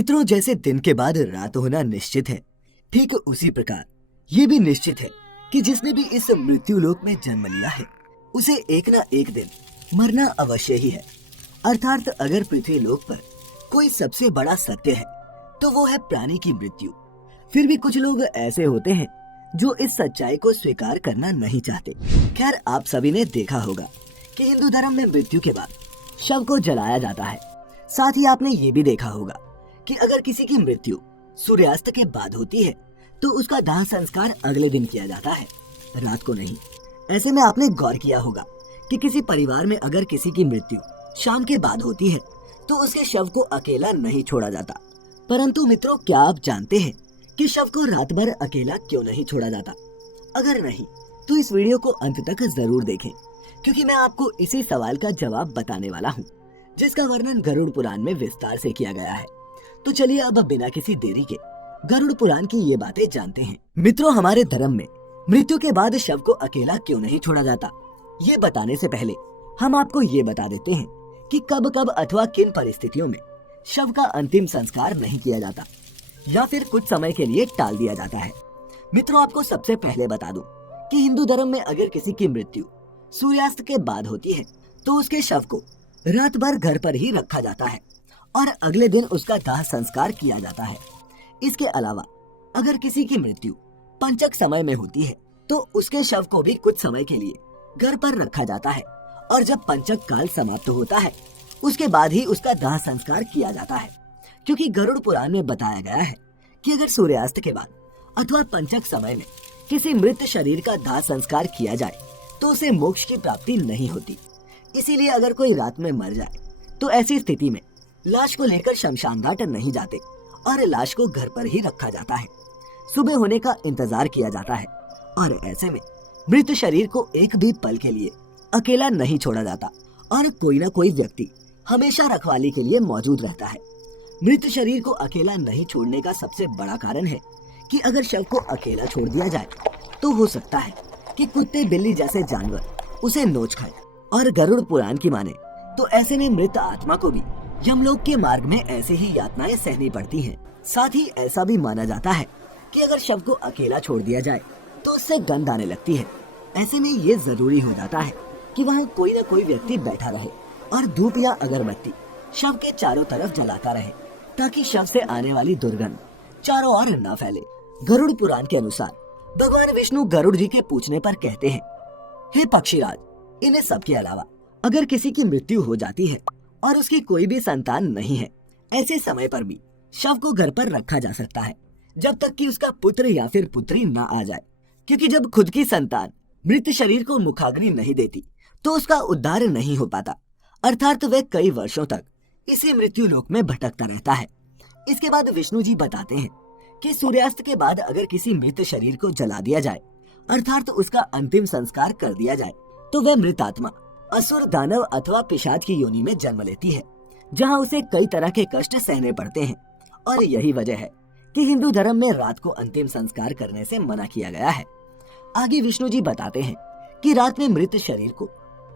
मित्रों, जैसे दिन के बाद रात होना निश्चित है, ठीक उसी प्रकार ये भी निश्चित है कि जिसने भी इस मृत्यु लोक में जन्म लिया है उसे एक न एक दिन मरना अवश्य ही है। अर्थात अगर पृथ्वी लोक पर कोई सबसे बड़ा सत्य है तो वो है प्राणी की मृत्यु। फिर भी कुछ लोग ऐसे होते हैं जो इस सच्चाई को स्वीकार करना नहीं चाहते। खैर, आप सभी ने देखा होगा कि हिंदू धर्म में मृत्यु के बाद शव को जलाया जाता है। साथ ही आपने ये भी देखा होगा कि अगर किसी की मृत्यु सूर्यास्त के बाद होती है तो उसका दाह संस्कार अगले दिन किया जाता है, रात को नहीं। ऐसे में आपने गौर किया होगा कि किसी परिवार में अगर किसी की मृत्यु शाम के बाद होती है तो उसके शव को अकेला नहीं छोड़ा जाता। परंतु मित्रों, क्या आप जानते हैं कि शव को रात भर अकेला क्यों नहीं छोड़ा जाता? अगर नहीं तो इस वीडियो को अंत तक जरूर देखें, क्योंकि मैं आपको इसी सवाल का जवाब बताने वाला हूँ, जिसका वर्णन गरुड़ पुराण में विस्तार से किया गया है। तो चलिए अब बिना किसी देरी के गरुड़ पुराण की ये बातें जानते हैं। मित्रों, हमारे धर्म में मृत्यु के बाद शव को अकेला क्यों नहीं छोड़ा जाता, ये बताने से पहले हम आपको ये बता देते हैं कि कब कब अथवा किन परिस्थितियों में शव का अंतिम संस्कार नहीं किया जाता या फिर कुछ समय के लिए टाल दिया जाता है। मित्रों, आपको सबसे पहले बता दूं कि हिंदू धर्म में अगर किसी की मृत्यु सूर्यास्त के बाद होती है तो उसके शव को रात भर घर पर ही रखा जाता है और अगले दिन उसका दाह संस्कार किया जाता है। इसके अलावा अगर किसी की मृत्यु पंचक समय में होती है तो उसके शव को भी कुछ समय के लिए घर पर रखा जाता है और जब पंचक काल समाप्त होता है उसके बाद ही उसका दाह संस्कार किया जाता है। क्योंकि गरुड़ पुराण में बताया गया है कि अगर सूर्यास्त के बाद अथवा पंचक समय में किसी मृत शरीर का दाह संस्कार किया जाए तो उसे मोक्ष की प्राप्ति नहीं होती। इसीलिए अगर कोई रात में मर जाए तो ऐसी स्थिति में लाश को लेकर शमशान घाट नहीं जाते और लाश को घर पर ही रखा जाता है। सुबह होने का इंतजार किया जाता है और ऐसे में मृत शरीर को एक भी पल के लिए अकेला नहीं छोड़ा जाता और कोई ना कोई व्यक्ति हमेशा रखवाली के लिए मौजूद रहता है। मृत शरीर को अकेला नहीं छोड़ने का सबसे बड़ा कारण है कि अगर शव को अकेला छोड़ दिया जाए तो हो सकता है कि कुत्ते बिल्ली जैसे जानवर उसे नोच खाए। और गरुड़ पुराण की माने तो ऐसे में मृत आत्मा को भी यमलोक के मार्ग में ऐसे ही यातनाएं सहनी पड़ती हैं। साथ ही ऐसा भी माना जाता है कि अगर शव को अकेला छोड़ दिया जाए तो उससे गंध आने लगती है। ऐसे में ये जरूरी हो जाता है कि वहाँ कोई न कोई व्यक्ति बैठा रहे और धूप या अगरबत्ती शव के चारों तरफ जलाता रहे ताकि शव से आने वाली दुर्गंध चारों ओर न फैले। गरुड़ पुराण के अनुसार भगवान विष्णु गरुड़ जी के पूछने पर कहते हैं, हे पक्षीराज, इन्हें सब के अलावा अगर किसी की मृत्यु हो जाती है और उसकी कोई भी संतान नहीं है, ऐसे समय पर भी शव को घर पर रखा जा सकता है जब तक कि उसका पुत्र या फिर पुत्री न आ जाए। क्योंकि जब खुद की संतान मृत शरीर को मुखाग्नि नहीं देती तो उसका उद्धार नहीं हो पाता, अर्थात वह कई वर्षों तक इसी मृत्यु लोक में भटकता रहता है। इसके बाद विष्णु जी बताते हैं कि सूर्यास्त के बाद अगर किसी मृत शरीर को जला दिया जाए अर्थात उसका अंतिम संस्कार कर दिया जाए तो वह मृत आत्मा असुर, दानव अथवा पिशाच की योनि में जन्म लेती है, जहाँ उसे कई तरह के कष्ट सहने पड़ते हैं। और यही वजह है कि हिंदू धर्म में रात को अंतिम संस्कार करने से मना किया गया है। आगे विष्णु जी बताते हैं कि रात में मृत शरीर को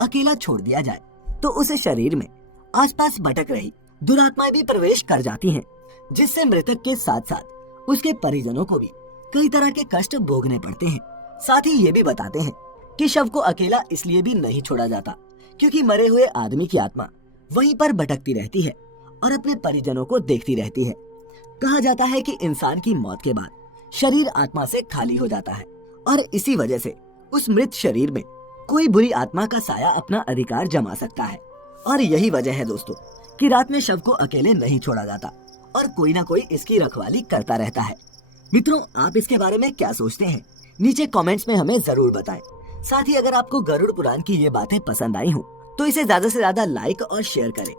अकेला छोड़ दिया जाए तो उस शरीर में आसपास भटक रही दुरात्माएं भी प्रवेश कर जाती हैं, जिससे मृतक के साथ साथ उसके परिजनों को भी कई तरह के कष्ट भोगने पड़ते हैं। साथ ही ये भी बताते हैं कि शव को अकेला इसलिए भी नहीं छोड़ा जाता क्योंकि मरे हुए आदमी की आत्मा वहीं पर भटकती रहती है और अपने परिजनों को देखती रहती है। कहा जाता है कि इंसान की मौत के बाद शरीर आत्मा से खाली हो जाता है और इसी वजह से उस मृत शरीर में कोई बुरी आत्मा का साया अपना अधिकार जमा सकता है। और यही वजह है दोस्तों कि रात में शव को अकेले नहीं छोड़ा जाता और कोई ना कोई इसकी रखवाली करता रहता है। मित्रों, आप इसके बारे में क्या सोचते हैं? नीचे कमेंट्स में हमें जरूर बताएं। साथ ही अगर आपको गरुड़ पुराण की ये बातें पसंद आई हो तो इसे ज्यादा से ज्यादा लाइक और शेयर करें।